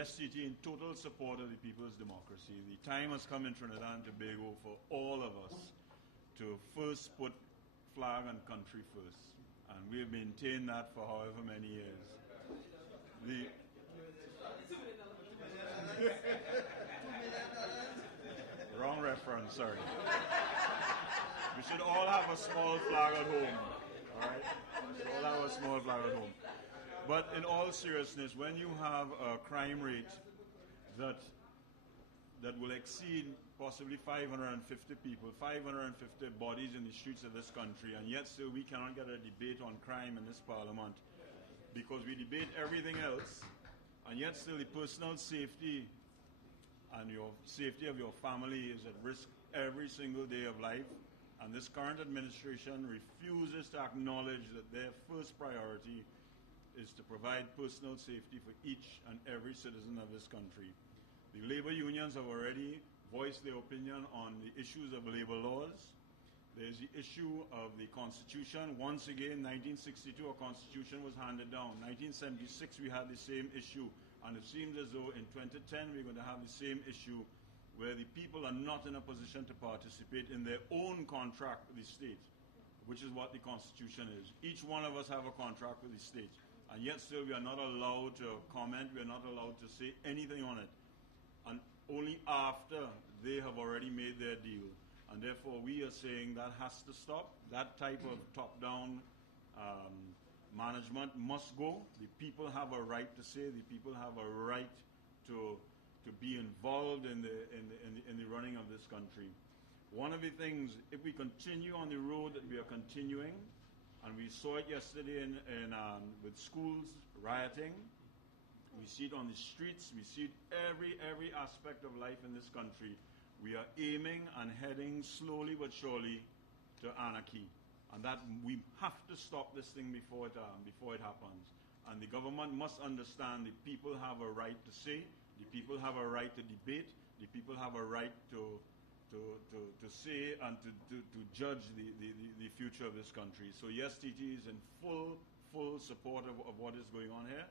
Yes, TT, in total support of the people's democracy. The time has come in Trinidad and Tobago for all of us to first put flag and country first. And we have maintained that for however many years. Wrong reference, sorry. We should all have a small flag at home. All right? We should all have a small flag at home. But in all seriousness, when you have a crime rate that will exceed possibly 550 people, 550 bodies in the streets of this country, and yet still we cannot get a debate on crime in this parliament because we debate everything else, and yet still the personal safety and your safety of your family is at risk every single day of life. And this current administration refuses to acknowledge that their first priority is to provide personal safety for each and every citizen of this country. The labor unions have already voiced their opinion on the issues of labor laws. There's the issue of the Constitution. Once again, 1962, a Constitution was handed down. 1976, we had the same issue. And it seems as though in 2010, we're going to have the same issue where the people are not in a position to participate in their own contract with the state, which is what the Constitution is. Each one of us have a contract with the state. And yet still we are not allowed to comment, we are not allowed to say anything on it. And only after they have already made their deal. And therefore we are saying that has to stop. That type of top-down management must go. The people have a right to say, the people have a right to be involved in the running of this country. One of the things, if we continue on the road that we are continuing, and we saw it yesterday with schools rioting. We see it on the streets. We see it every aspect of life in this country. We are aiming and heading slowly but surely to anarchy. And that we have to stop this thing before it happens. And the government must understand the people have a right to say, the people have a right to debate, the people have a right to say and to judge the future of this country. So yes, TT is in full support of what is going on here.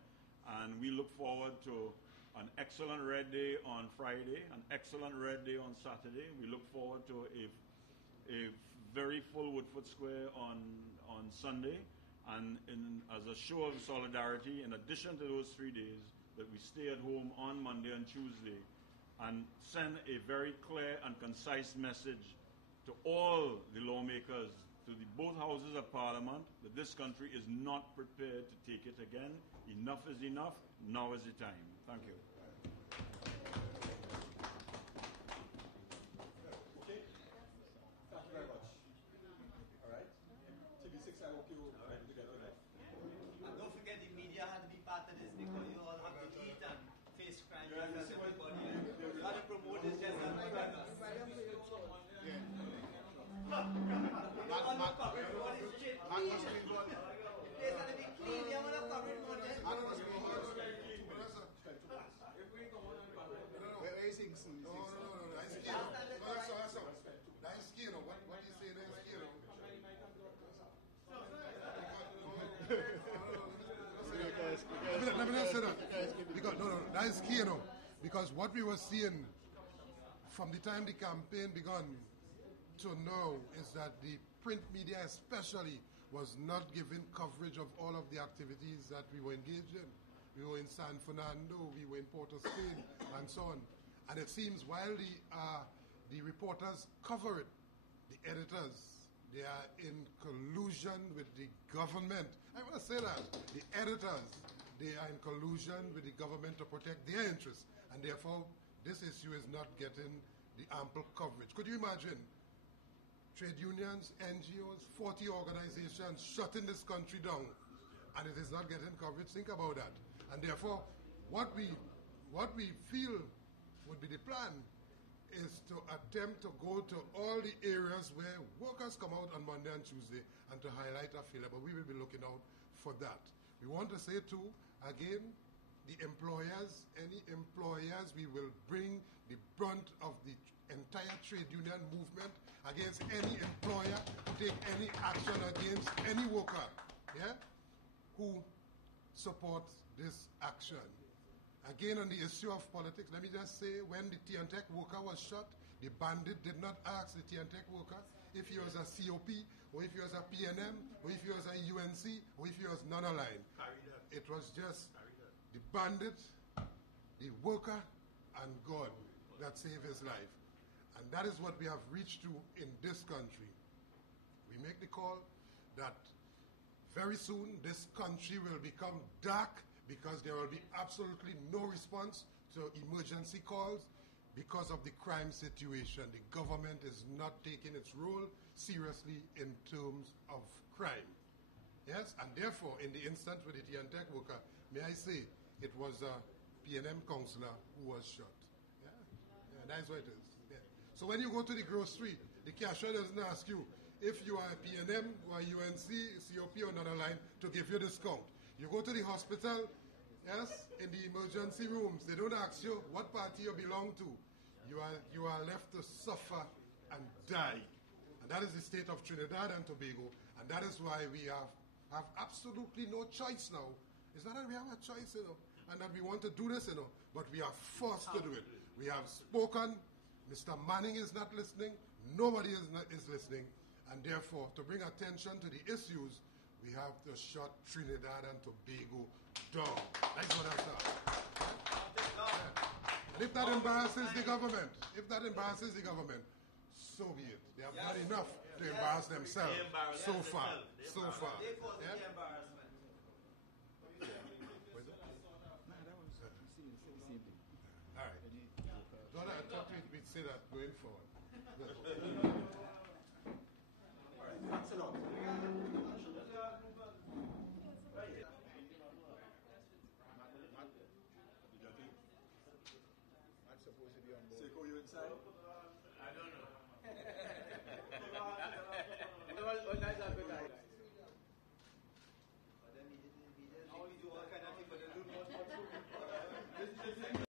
And we look forward to an excellent Red Day on Friday, an excellent Red Day on Saturday. We look forward to a very full Woodford Square on Sunday. And as a show of solidarity, in addition to those 3 days, that we stay at home on Monday and Tuesday and send a very clear and concise message to all the lawmakers, to both houses of parliament, that this country is not prepared to take it again. Enough is enough. Now is the time. Thank you. Okay. Thank you very much. All right. TV6, I hope you together enough. And don't forget the media had to be part of this because you all have to eat and face crime. Yeah, Because everybody how to promote this just like us. What do you say there? Let me not say that. Because that is key, you know. Because what we were seeing from the time the campaign began to now is that the print media especially was not giving coverage of all of the activities that we were engaged in. We were in San Fernando, we were in Port of Spain, and so on. And it seems while the reporters cover it, the editors, they are in collusion with the government. I want to say that. The editors, they are in collusion with the government to protect their interests. And therefore, this issue is not getting the ample coverage. Could you imagine trade unions, NGOs, 40 organizations shutting this country down, and it is not getting coverage? Think about that. And therefore, what we feel would be the plan is to attempt to go to all the areas where workers come out on Monday and Tuesday and to highlight our failure. But we will be looking out for that. We want to say too, again, the employers, any employers, we will bring the brunt of the entire trade union movement against any employer who take any action against any worker, who supports this action. Again, on the issue of politics, let me just say, when the TNTech worker was shot, the bandit did not ask the TNTech worker if he was a COP, or if he was a PNM, or if he was a UNC, or if he was non-aligned. It was just the bandit, the worker, and God that saved his life. And that is what we have reached to in this country. We make the call that very soon this country will become dark because there will be absolutely no response to emergency calls because of the crime situation. The government is not taking its role seriously in terms of crime. Yes, and therefore, in the instance with the TNTech worker, may I say, it was a PNM councillor who was shot. Yeah, that's what it is. Yeah. So when you go to the grocery, the cashier doesn't ask you if you are a PNM or a UNC, COP or another line to give you a discount. You go to the hospital, yes, in the emergency rooms, they don't ask you what party you belong to. You are left to suffer and die. And that is the state of Trinidad and Tobago. And that is why we have absolutely no choice now. It's not that we have a choice, and that we want to do this, but we are forced to do it. We have spoken. Mr. Manning is not listening. Nobody is listening. And therefore, to bring attention to the issues, we have to shut Trinidad and Tobago down. That's what I thought. And if that embarrasses the government, so be it. They have done enough to embarrass themselves so far. Yeah? All right. I thought we'd say that going forward. Thanks a lot. Seiko, you inside?